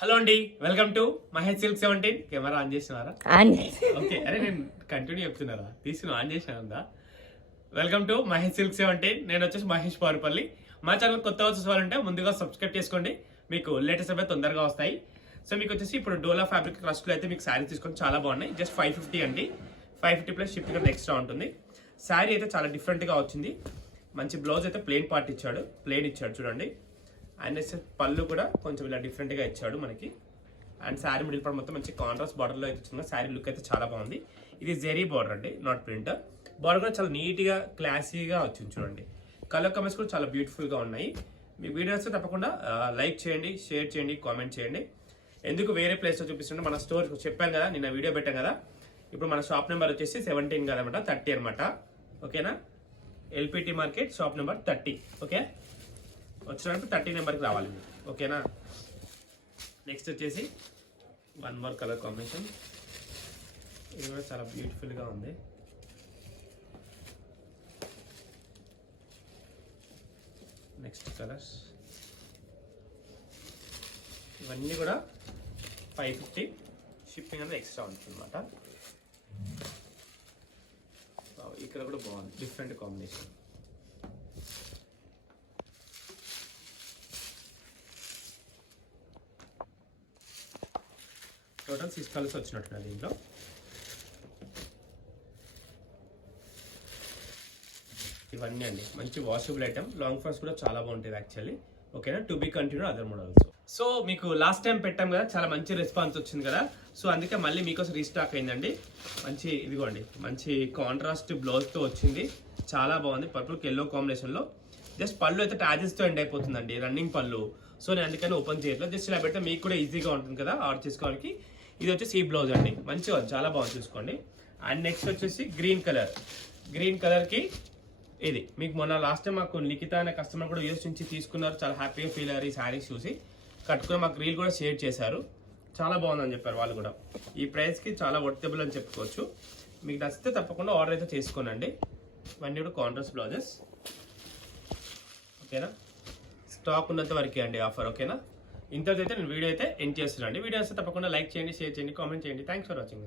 Hello అండి, welcome to Mahesh silk 17. Camera on చేసినారా? Okay, అరే నేను కంటిన్యూ చెప్తున్నారా? తీసుకుని ఆన్ చేసినా. Welcome to Mahesh silk 17. నేను వచ్చేసి మహేష్ పారుపల్లి. మా ఛానల్ కొత్త వచ్చేవాలంటే ముందుగా సబ్స్క్రైబ్ చేసుకోండి, మీకు లేటెస్ట్ అప్డేట్ తొందరగా వస్తాయి. సో మీకు వచ్చేసి ఇప్పుడు డోలా ఫ్యాబ్రిక్ క్రస్ట్లో అయితే మీకు శారీ తీసుకొని చాలా బాగున్నాయి. జస్ట్ 550 అండి, 550 ప్లస్ షిప్పింగ్ అయితే ఎక్స్ట్రా ఉంటుంది. శారీ అయితే చాలా డిఫరెంట్గా వచ్చింది. మంచి బ్లౌజ్ అయితే ప్లెయిన్ పార్ట్ ఇచ్చాడు, ప్లెయిన్ ఇచ్చాడు చూడండి. అండ్ పళ్ళు కూడా కొంచెం ఇలా డిఫరెంట్గా ఇచ్చాడు మనకి. అండ్ శారీ మిడిల్ పార్ట్ మొత్తం మంచి కాంట్రాస్ట్ బార్డర్లో అయితే ఇచ్చింది. శారీ లుక్ అయితే చాలా బాగుంది. ఇది జెరీ బార్డర్ అండి, నాట్ ప్రింట్. బార్డర్ కూడా చాలా నీట్గా క్లాసీగా వచ్చింది చూడండి. కలర్ కమెంట్స్ కూడా చాలా బ్యూటిఫుల్గా ఉన్నాయి. మీ వీడియోస్ తప్పకుండా లైక్ చేయండి, షేర్ చేయండి, కామెంట్ చేయండి. ఎందుకు వేరే ప్లేస్లో చూపిస్తుంటే మన స్టోర్ చెప్పాను కదా, నిన్న వీడియో పెట్టాం కదా. ఇప్పుడు మన షాప్ నెంబర్ వచ్చేసి 17 కదనమాట, 30 అనమాట. ఓకేనా? LPT market shop number 30. Okay, వచ్చినప్పుడు 30 నెంబర్కి రావాలి మీరు. ఓకేనా? నెక్స్ట్ వచ్చేసి వన్ మోర్ కలర్ కాంబినేషన్. ఇది కూడా చాలా బ్యూటిఫుల్గా ఉంది. నెక్స్ట్ కలర్స్ ఇవన్నీ కూడా 550, షిప్పింగ్ అనేది ఎక్స్ట్రా ఉంటుంది అనమాట. ఇక్కడ కూడా బాగుంది, డిఫరెంట్ కాంబినేషన్. టోటల్ 6 కలర్స్ వచ్చినట్టున్నారు దీంట్లో. ఇవన్నీ అండి మంచి వాషబుల్ ఐటమ్. లాంగ్ ఫ్రాక్స్ కూడా చాలా బాగుంటుంది యాక్చువల్లీ. ఓకేనా? To be continue other models. So మీకు లాస్ట్ టైం పెట్టాం కదా, చాలా మంచి రెస్పాన్స్ వచ్చింది కదా. సో అందుకే మళ్ళీ మీకోసం రీస్టాక్ అయిందండి. మంచి ఇదిగోండి, మంచి కాంట్రాస్ట్ బ్లౌజ్తో వచ్చింది. చాలా బాగుంది, పర్పుల్ ఎల్లో కాంబినేషన్లో. జస్ట్ పళ్ళు అయితే టాజెస్తో ఎండ్ అయిపోతుందండి, రన్నింగ్ పళ్ళు. సో నేను అందుకని ఓపెన్ చేయట్లేదు. జస్ట్ ఇలా పెడితే మీకు కూడా ఈజీగా ఉంటుంది కదా ఆర్డర్ చేసుకోవడానికి. ఇది వచ్చేసి ఈ బ్లౌజ్ అండి, మంచిగా చాలా బాగుంది చూసుకోండి. అండ్ నెక్స్ట్ వచ్చేసి గ్రీన్ కలర్. గ్రీన్ కలర్కి ఇది మీకు మొన్న లాస్ట్ టైం మాకు లిఖిత అనే కస్టమర్ కూడా యూఎస్ నుంచి తీసుకున్నారు. చాలా హ్యాపీగా ఫీల్ అయ్యారు ఈ శారీస్ చూసి. కట్టుకుని మాకు రీల్ కూడా షేర్ చేశారు. చాలా బాగుందని చెప్పారు వాళ్ళు కూడా. ఈ ప్రైస్కి చాలా వర్తబుల్ అని చెప్పుకోవచ్చు. మీకు నచ్చితే తప్పకుండా ఆర్డర్ అయితే చేసుకోనండి. ఇవన్నీ కూడా కాంట్రాస్ట్ బ్లౌజెస్. ఓకేనా? స్టాక్ ఉన్నంత వరకే అండి ఆఫర్. ఓకేనా? ఇంతైతే నేను వీడియో అయితే ఎండ్ చేస్తున్నాను. వీడియో వస్తే తప్పకుండా లైక్ చేయండి, షేర్ చేయండి, కామెంట్ చేయండి. Thanks for watching.